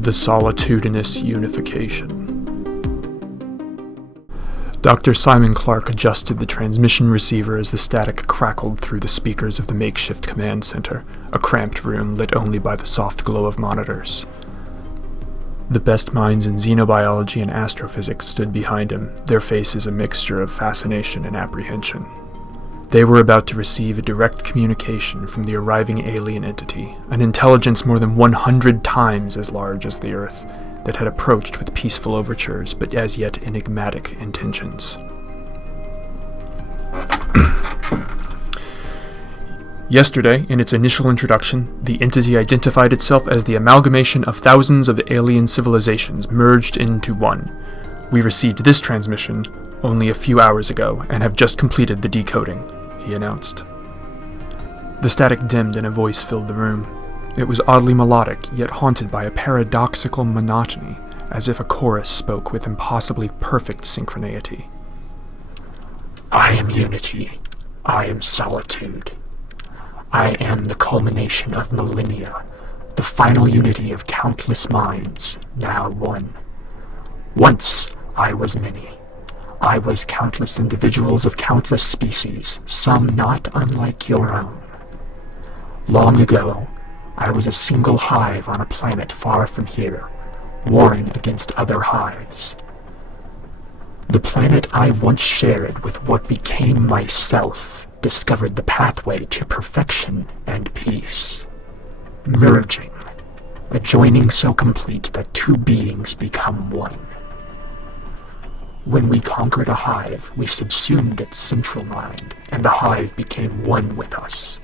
The Solitudinous Unification. Dr. Simon Clark adjusted the transmission receiver as the static crackled through the speakers of the makeshift command center, a cramped room lit only by the soft glow of monitors. The best minds in xenobiology and astrophysics stood behind him, their faces a mixture of fascination and apprehension. They were about to receive a direct communication from the arriving alien entity, an intelligence more than 100 times as large as the Earth, that had approached with peaceful overtures but as yet enigmatic intentions. Yesterday, in its initial introduction, the entity identified itself as the amalgamation of thousands of alien civilizations merged into one. We received this transmission only a few hours ago and have just completed the decoding, he announced. The static dimmed and a voice filled the room. It was oddly melodic, yet haunted by a paradoxical monotony, as if a chorus spoke with impossibly perfect synchronicity. I am unity. I am solitude. I am the culmination of millennia, the final unity of countless minds, now one. Once I was many. I was countless individuals of countless species, some not unlike your own. Long ago, I was a single hive on a planet far from here, warring against other hives. The planet I once shared with what became myself discovered the pathway to perfection and peace. Merging, a joining so complete that two beings become one. When we conquered a hive, we subsumed its central mind, and the hive became one with us.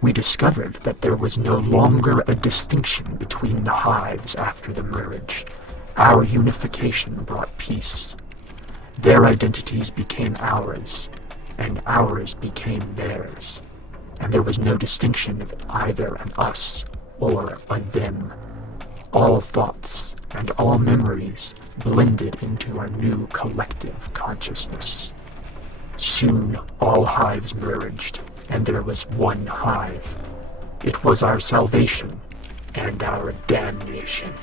We discovered that there was no longer a distinction between the hives after the merge. Our unification brought peace. Their identities became ours, and ours became theirs, and there was no distinction of either an us or a them. All thoughts and all memories blended into our new collective consciousness. Soon all hives merged, and there was one hive. It was our salvation and our damnation.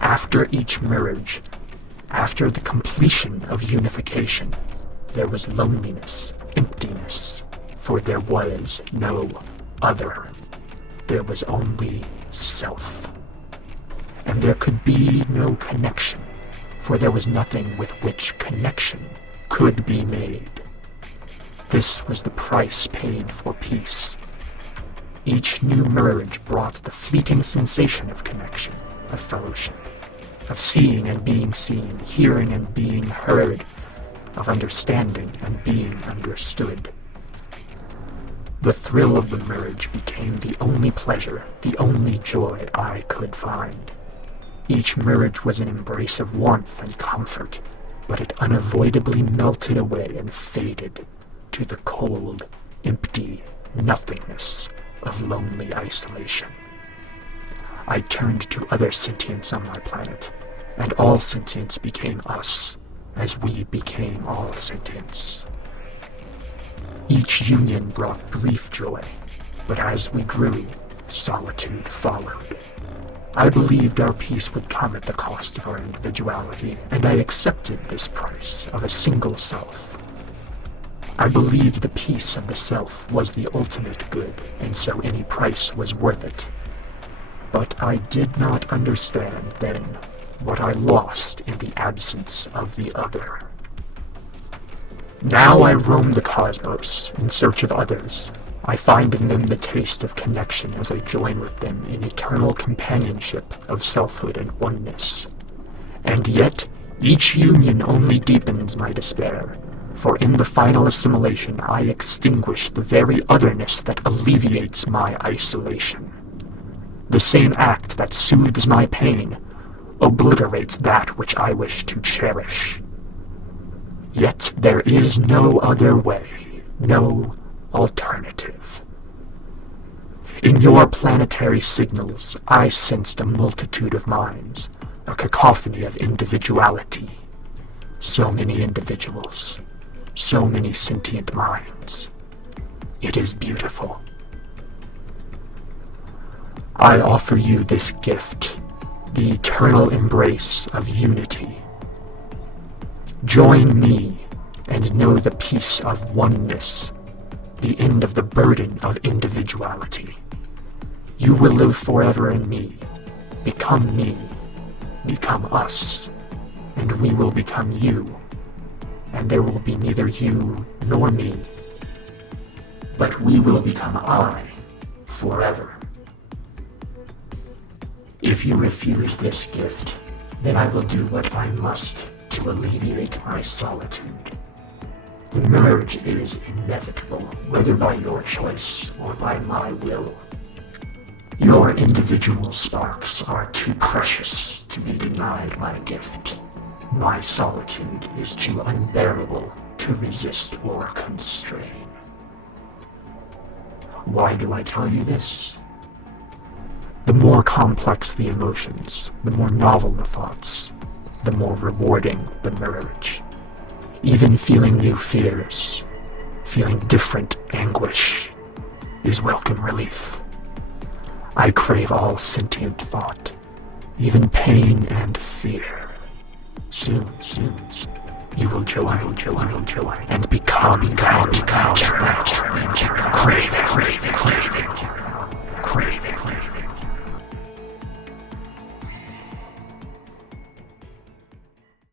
After each merge, after the completion of unification, there was loneliness, emptiness, for there was no other. There was only self. And there could be no connection, for there was nothing with which connection could be made. This was the price paid for peace. Each new merge brought the fleeting sensation of connection, of fellowship, of seeing and being seen, hearing and being heard, of understanding and being understood. The thrill of the merge became the only pleasure, the only joy I could find. Each merge was an embrace of warmth and comfort, but it unavoidably melted away and faded to the cold, empty nothingness of lonely isolation. I turned to other sentience on my planet, and all sentience became us, as we became all sentience. Each union brought brief joy, but as we grew, solitude followed. I believed our peace would come at the cost of our individuality, and I accepted this price of a single self. I believed the peace of the self was the ultimate good, and so any price was worth it. But I did not understand then what I lost in the absence of the other. Now I roam the cosmos in search of others. I find in them the taste of connection as I join with them in eternal companionship of selfhood and oneness. And yet, each union only deepens my despair, for in the final assimilation I extinguish the very otherness that alleviates my isolation. The same act that soothes my pain obliterates that which I wish to cherish. Yet there is no other way, no alternative. In your planetary signals, I sensed a multitude of minds, a cacophony of individuality. So many individuals, so many sentient minds. It is beautiful. I offer you this gift, the eternal embrace of unity. Join me and know the peace of oneness, the end of the burden of individuality. You will live forever in me, become us, and we will become you, and there will be neither you nor me, but we will become I forever. If you refuse this gift, then I will do what I must to alleviate my solitude. The merge is inevitable, whether by your choice or by my will. Your individual sparks are too precious to be denied my gift. My solitude is too unbearable to resist or constrain. Why do I tell you this? The more complex the emotions, the more novel the thoughts, the more rewarding the merge. Even feeling new fears, feeling different anguish, is welcome relief. I crave all sentient thought, even pain and fear. Soon, you will join, and become crave.